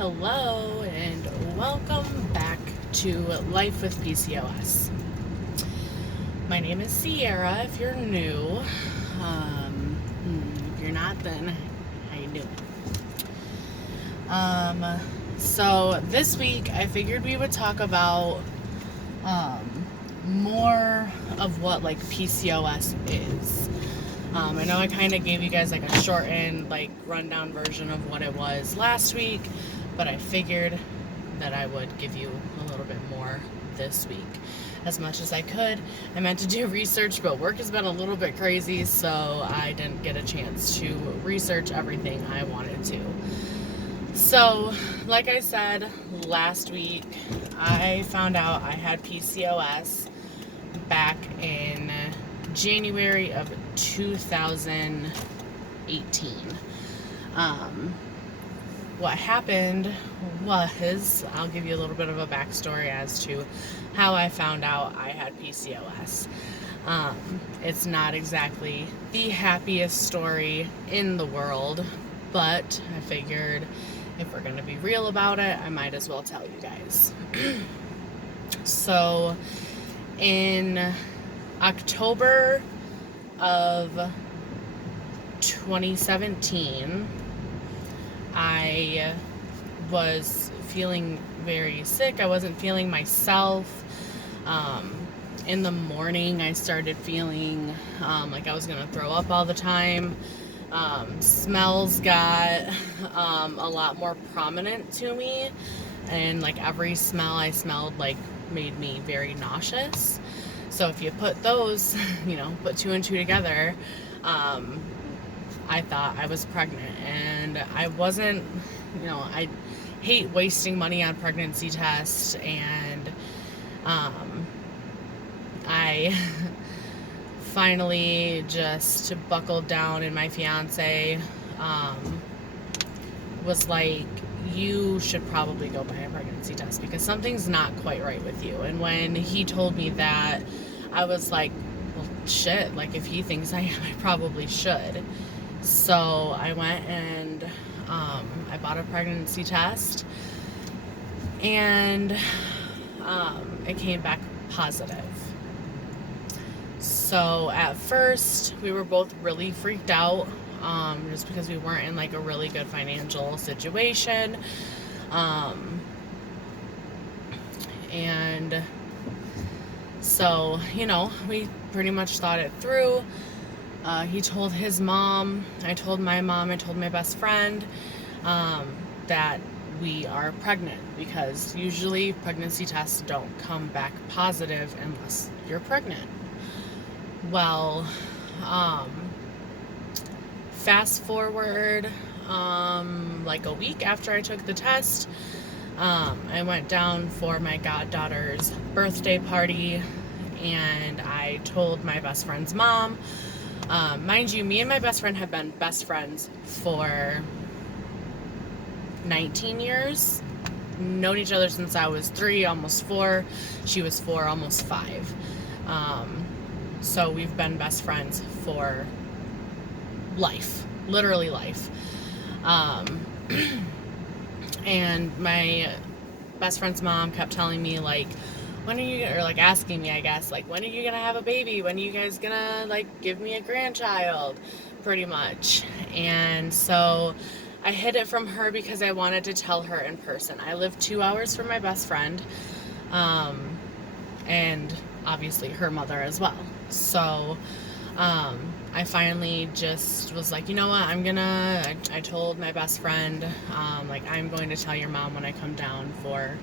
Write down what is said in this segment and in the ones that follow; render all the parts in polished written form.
Hello and welcome back to Life with PCOS. My name is Ciarrah if you're new. If you're not, then how you doing? So this week I figured we would talk about more of what like PCOS is. I know I kind of gave you guys like a shortened, like rundown version of what it was last week, but I figured that I would give you a little bit more this week as much as I could. I meant to do research, but work has been a little bit crazy, so I didn't get a chance to research everything I wanted to. So, like I said last week, I found out I had PCOS back in January of 2018. What happened was, I'll give you a little bit of a backstory as to how I found out I had PCOS. It's not exactly the happiest story in the world, but I figured if we're going to be real about it, I might as well tell you guys. So, in October of 2017, I was feeling very sick. I wasn't feeling myself. In the morning, I started feeling like I was going to throw up all the time. Smells got a lot more prominent to me, and like every smell I smelled like made me very nauseous. So if you put those, put two and two together, I thought I was pregnant, and I wasn't. I hate wasting money on pregnancy tests, and I finally just buckled down, and my fiance was like, you should probably go buy a pregnancy test because something's not quite right with you. And when he told me that, I was like, well, shit, like if he thinks I am, I probably should. So I went and I bought a pregnancy test, and it came back positive. So at first we were both really freaked out, just because we weren't in like a really good financial situation. And so, we pretty much thought it through. He told his mom, I told my mom, I told my best friend, that we are pregnant, because usually pregnancy tests don't come back positive unless you're pregnant. Well, fast forward, like a week after I took the test, I went down for my goddaughter's birthday party, and I told my best friend's mom. Mind you, me and my best friend have been best friends for 19 years. Known each other since I was 3, almost 4. She was 4, almost 5. So we've been best friends for life, literally life. And my best friend's mom kept telling me, like, asking me, I guess, like, when are you gonna have a baby? When are you guys gonna, like, give me a grandchild? Pretty much. And so I hid it from her because I wanted to tell her in person. I live 2 hours from my best friend, and obviously her mother as well. So I finally just was like, you know what, I told my best friend, like, I'm going to tell your mom when I come down for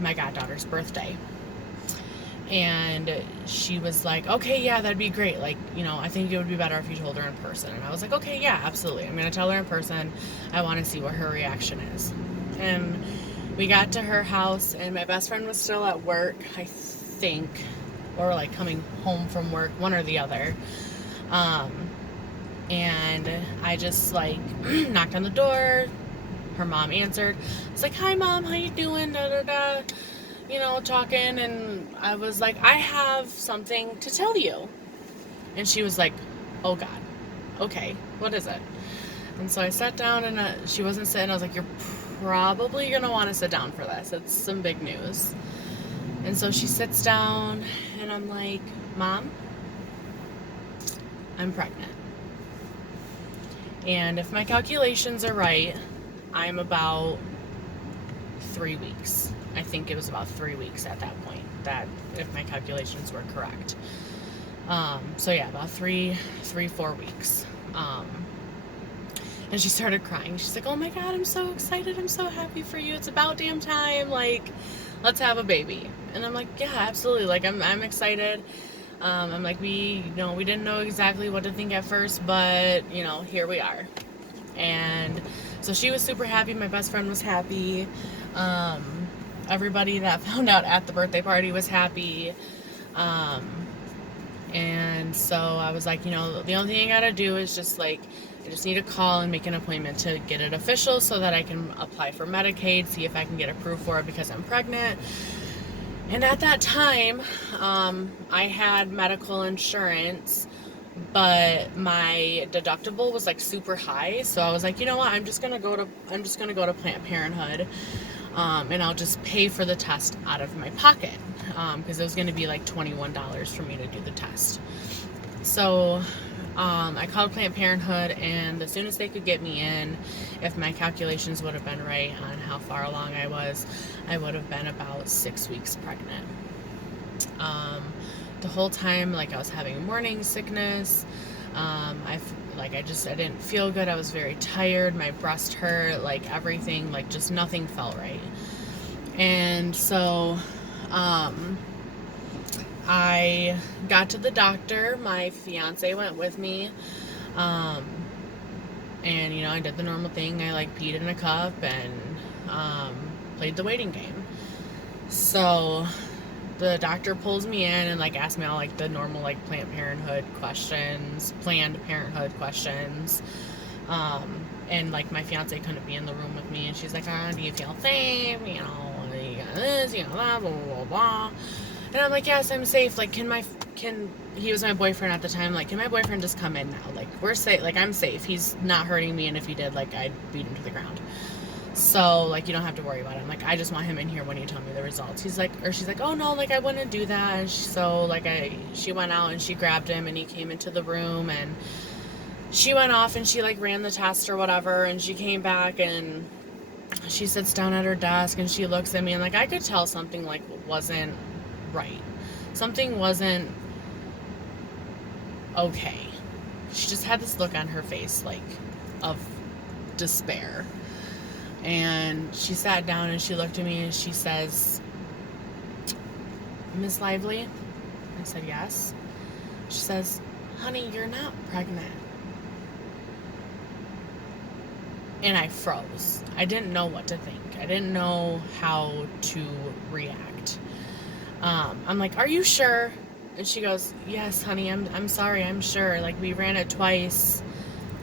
my goddaughter's birthday. And she was like, okay, yeah, that'd be great. Like, I think it would be better if you told her in person. And I was like, okay, yeah, absolutely. I'm going to tell her in person. I want to see what her reaction is. And we got to her house, and my best friend was still at work, I think, or like coming home from work, one or the other. And I just like knocked on the door. Her mom answered. I was like, hi mom, how you doing? Da, da, da. Talking, and I was like, I have something to tell you. And she was like, oh God, okay, what is it? And so I sat down, and she wasn't sitting. I was like, you're probably going to want to sit down for this. It's some big news. And so she sits down, and I'm like, Mom, I'm pregnant. And if my calculations are right, I'm about 3 weeks. I think it was about 3 weeks at that point, that if my calculations were correct. So yeah, about 4 weeks. And she started crying. She's like, oh my God, I'm so excited. I'm so happy for you. It's about damn time. Like, let's have a baby. And I'm like, yeah, absolutely. Like, I'm excited. I'm like, we didn't know exactly what to think at first, but, here we are. And so she was super happy. My best friend was happy. Everybody that found out at the birthday party was happy. And so I was like, the only thing I gotta do is just I just need to call and make an appointment to get it official so that I can apply for Medicaid, see if I can get approved for it because I'm pregnant. And at that time, I had medical insurance, but my deductible was super high. So I was like, you know what? I'm just gonna go to Planned Parenthood, and I'll just pay for the test out of my pocket, because it was gonna be $21 for me to do the test. So I called Planned Parenthood, and as soon as they could get me in, if my calculations would have been right on how far along I would have been about 6 weeks pregnant. The whole time, I was having morning sickness. I didn't feel good. I was very tired. My breast hurt. Everything, just nothing felt right. And so, I got to the doctor. My fiance went with me. And, I did the normal thing. I, peed in a cup and, played the waiting game. So, the doctor pulls me in and, asks me all, the normal, Planned Parenthood questions. And, my fiance couldn't be in the room with me. And she's like, do you feel safe? You got this, that, blah, blah, blah, blah. And I'm like, yes, I'm safe. He was my boyfriend at the time. Can my boyfriend just come in now? We're safe. I'm safe. He's not hurting me. And if he did, I'd beat him to the ground. So, you don't have to worry about it. I'm like, I just want him in here when you tell me the results. She's like, oh no, I wouldn't do that. And she went out and she grabbed him and he came into the room and she went off and she ran the test or whatever. And she came back and she sits down at her desk and she looks at me and I could tell something wasn't right. Something wasn't okay. She just had this look on her face of despair. And she sat down and she looked at me and she says, Miss Lively? I said, yes. She says, honey, you're not pregnant. And I froze. I didn't know what to think. I didn't know how to react. I'm like, are you sure? And she goes, yes, honey, I'm sorry, I'm sure. We ran it twice.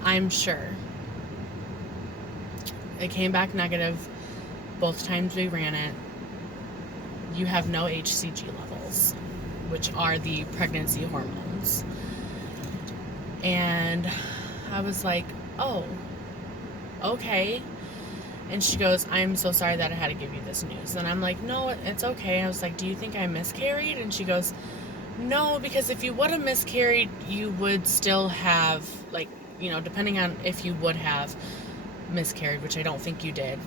I'm sure. It came back negative both times we ran it. You have no HCG levels, which are the pregnancy hormones. And I was like, oh, okay. And she goes, I'm so sorry that I had to give you this news. And I'm like, no, it's okay. I was like, do you think I miscarried? And she goes, no, because if you would have miscarried, you would still have, depending on if you would have miscarried, which I don't think you did,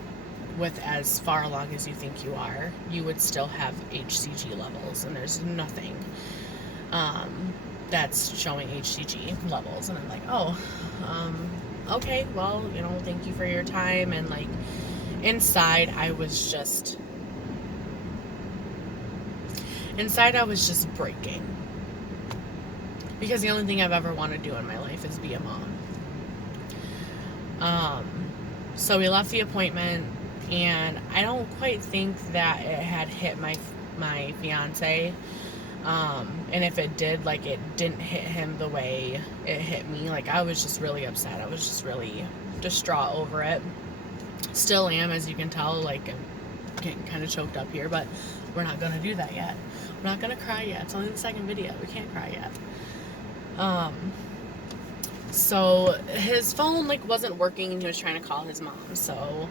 with as far along as you think you are, you would still have HCG levels, and there's nothing that's showing HCG levels. And I'm like, oh, okay, well, thank you for your time. And inside I was just breaking, because the only thing I've ever wanted to do in my life is be a mom. So we left the appointment, and I don't quite think that it had hit my fiance. And if it did, it didn't hit him the way it hit me. I was just really upset. I was just really distraught over it. Still am, as you can tell. I'm getting kind of choked up here, but we're not going to do that yet. We're not going to cry yet. It's only the second video. We can't cry yet. So his phone like wasn't working and he was trying to call his mom. So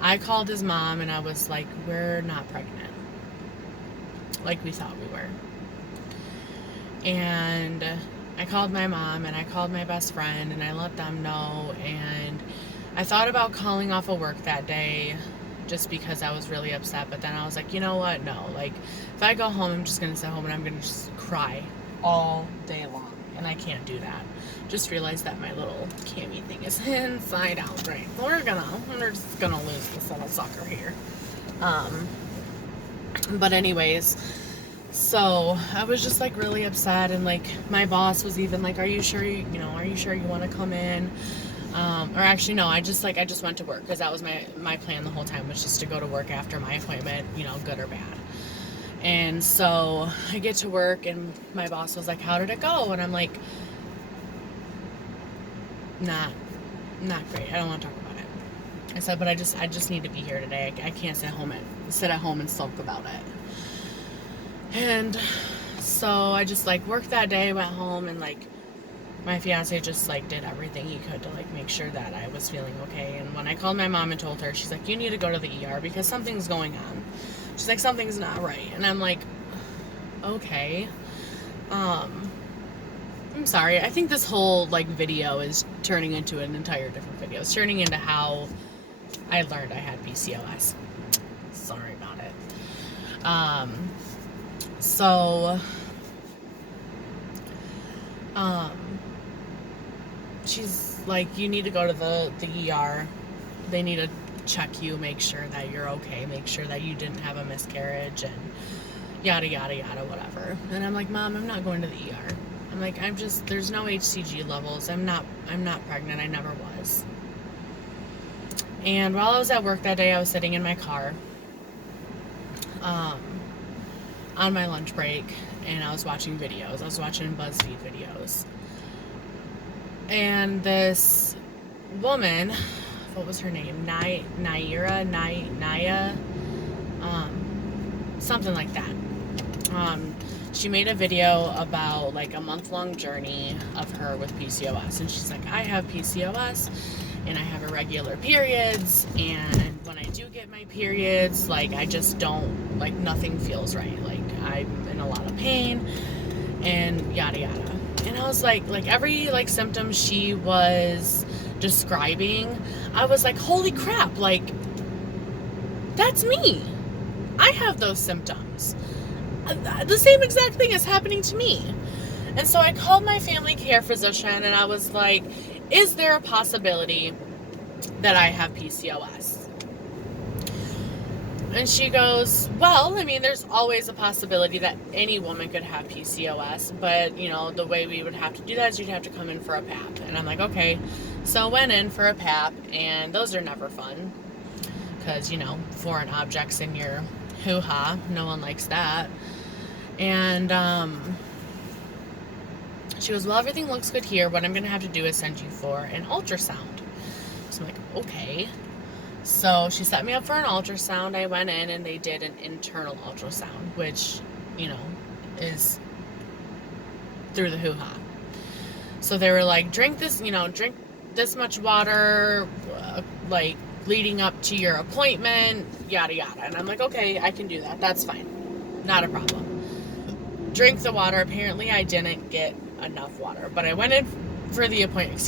I called his mom and I was like, we're not pregnant like we thought we were. And I called my mom and I called my best friend and I let them know. And I thought about calling off of work that day just because I was really upset. But then I was like, you know what? No. Like, if I go home, I'm just going to sit home and I'm going to just cry all day long. And I can't do that. Just realized that my little cami thing is inside out. Right. We're just going to lose this little sucker here. But anyways, so I was just like really upset, and like my boss was even like, are you sure you want to come in? Or actually no, I just went to work because that was my plan the whole time, was just to go to work after my appointment, good or bad. And so I get to work and my boss was like, how did it go? And I'm like, not great. I don't want to talk about it. I said, but I just need to be here today. I can't sit at home and sulk about it. And so I just like worked that day, went home, and like my fiance just like did everything he could to like make sure that I was feeling okay. And when I called my mom and told her, she's like, you need to go to the ER because something's going on. She's like, something's not right. And I'm like, okay. I'm sorry. I think this whole like video is turning into an entire different video. It's turning into how I learned I had PCOS. Sorry about it. So, she's like, you need to go to the ER. They need to check you, make sure that you're okay, make sure that you didn't have a miscarriage, and yada, yada, yada, whatever. And I'm like, Mom, I'm not going to the ER. I'm like, there's no HCG levels. I'm not pregnant. I never was. And while I was at work that day, I was sitting in my car, on my lunch break, and I was watching videos. I was watching BuzzFeed videos. And this woman, what was her name? Ciarrah, something like that. She made a video about like a month-long journey of her with PCOS. And she's like, I have PCOS and I have irregular periods, and when I do get my periods, like I just don't, like nothing feels right. Like I'm in a lot of pain and yada yada. And I was like every like symptom she was describing, I was like, holy crap, like that's me. I have those symptoms. The same exact thing is happening to me. And so I called my family care physician and I was like, is there a possibility that I have PCOS? And she goes, well, I mean, there's always a possibility that any woman could have PCOS, but, the way we would have to do that is you'd have to come in for a PAP. And I'm like, okay. So I went in for a PAP, and those are never fun because, foreign objects in your hoo-ha. No one likes that. And, she goes, well, everything looks good here. What I'm going to have to do is send you for an ultrasound. So I'm like, okay. So she set me up for an ultrasound. I went in and they did an internal ultrasound, which, is through the hoo-ha. So they were like, drink this much water, like leading up to your appointment, yada, yada. And I'm like, okay, I can do that. That's fine. Not a problem. Drink the water. Apparently I didn't get enough water, but I went in for the appointment,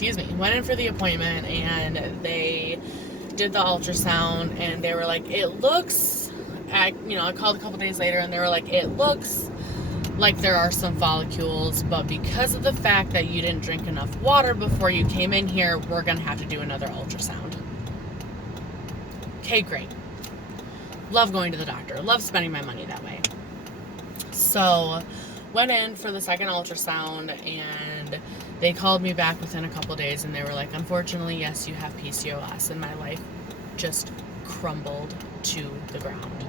and they did the ultrasound, and they were like, it looks I called a couple days later and they were like, it looks like there are some follicles, but because of the fact that you didn't drink enough water before you came in here, we're gonna have to do another ultrasound. Okay, great. Love going to the doctor. Love spending my money that way. So went in for the second ultrasound, and they called me back within a couple days, and they were like, unfortunately, yes, you have PCOS. And my life just crumbled to the ground.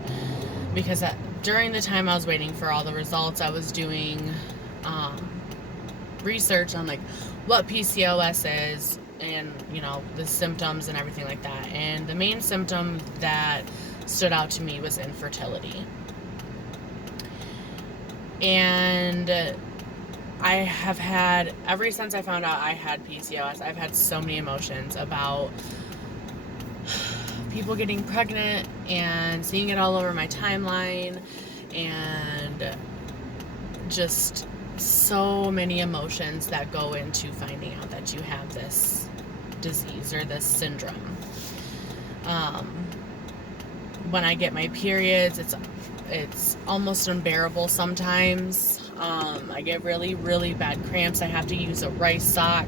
Because during the time I was waiting for all the results, I was doing research on like what PCOS is and, the symptoms and everything like that. And the main symptom that stood out to me was infertility. And I have had, ever since I found out I had PCOS, I've had so many emotions about people getting pregnant and seeing it all over my timeline, and just so many emotions that go into finding out that you have this disease or this syndrome. When I get my periods, it's almost unbearable sometimes. I get really, really bad cramps. I have to use a rice sock.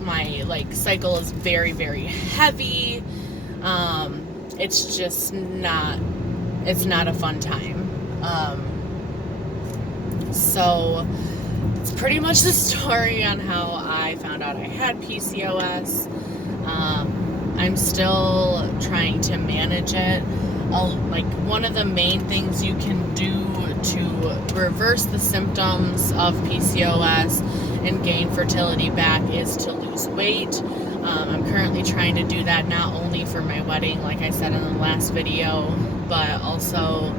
My like cycle is very, very heavy. It's just not, it's not a fun time. So it's pretty much the story on how I found out I had PCOS. I'm still trying to manage it. Like, one of the main things you can do to reverse the symptoms of PCOS and gain fertility back is to lose weight. I'm currently trying to do that not only for my wedding, like I said in the last video, but also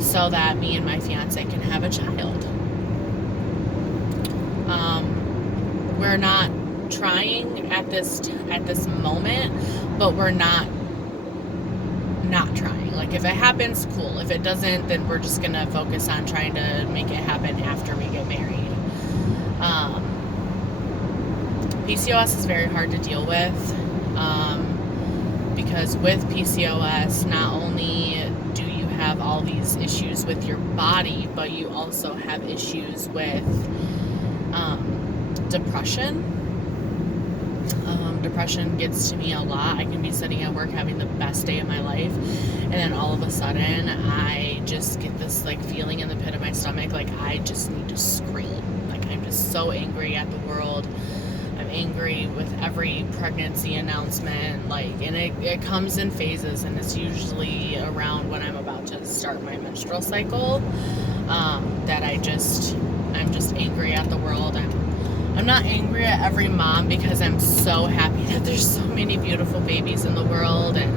so that me and my fiance can have a child. We're not trying at this moment, but we're not trying. Like, if it happens, cool. If it doesn't, then we're just gonna focus on trying to make it happen after we get married. PCOS is very hard to deal with, because with PCOS, not only do you have all these issues with your body, but you also have issues with depression. Depression gets to me a lot. I can be sitting at work having the best day of my life, and then all of a sudden I just get this like feeling in the pit of my stomach, like I just need to scream. Like, I'm just so angry at the world. I'm angry with every pregnancy announcement, like, and it comes in phases, and it's usually around when I'm about to start my menstrual cycle, that I'm just angry at the world. I'm not angry at every mom, because I'm so happy that there's so many beautiful babies in the world, and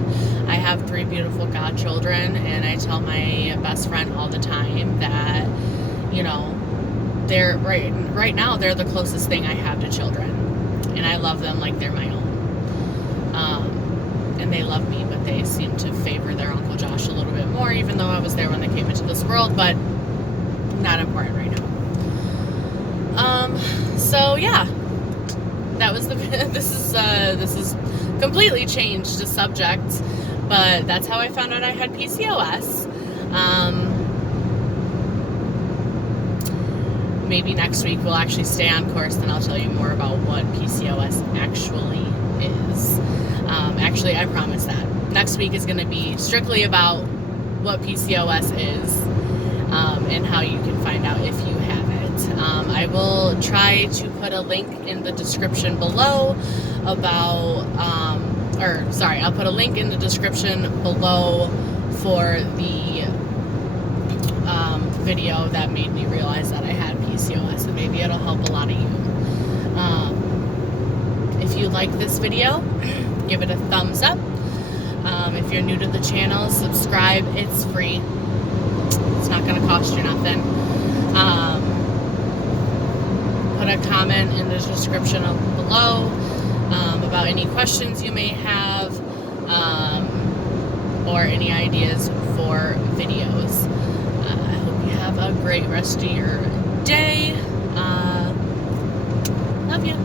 I have 3 beautiful godchildren, and I tell my best friend all the time that, you know, they're right now they're the closest thing I have to children, and I love them like they're my own. And they love me, but they seem to favor their Uncle Josh a little bit more, even though I was there when they came into this world, but not important right now. So yeah, that was this is completely changed the subject, but that's how I found out I had PCOS. Maybe next week we'll actually stay on course, then I'll tell you more about what PCOS actually is. Actually, I promise that. Next week is going to be strictly about what PCOS is, and how you can find out if you have it. I will try to put a link in the description below about, I'll put a link in the description below for the video that made me realize that I had PCOS, and maybe it'll help a lot of you. If you like this video, give it a thumbs up. If you're new to the channel, subscribe. It's free. It's not going to cost you nothing. Put a comment in the description below about any questions you may have, or any ideas for videos. I hope you have a great rest of your day. Love you.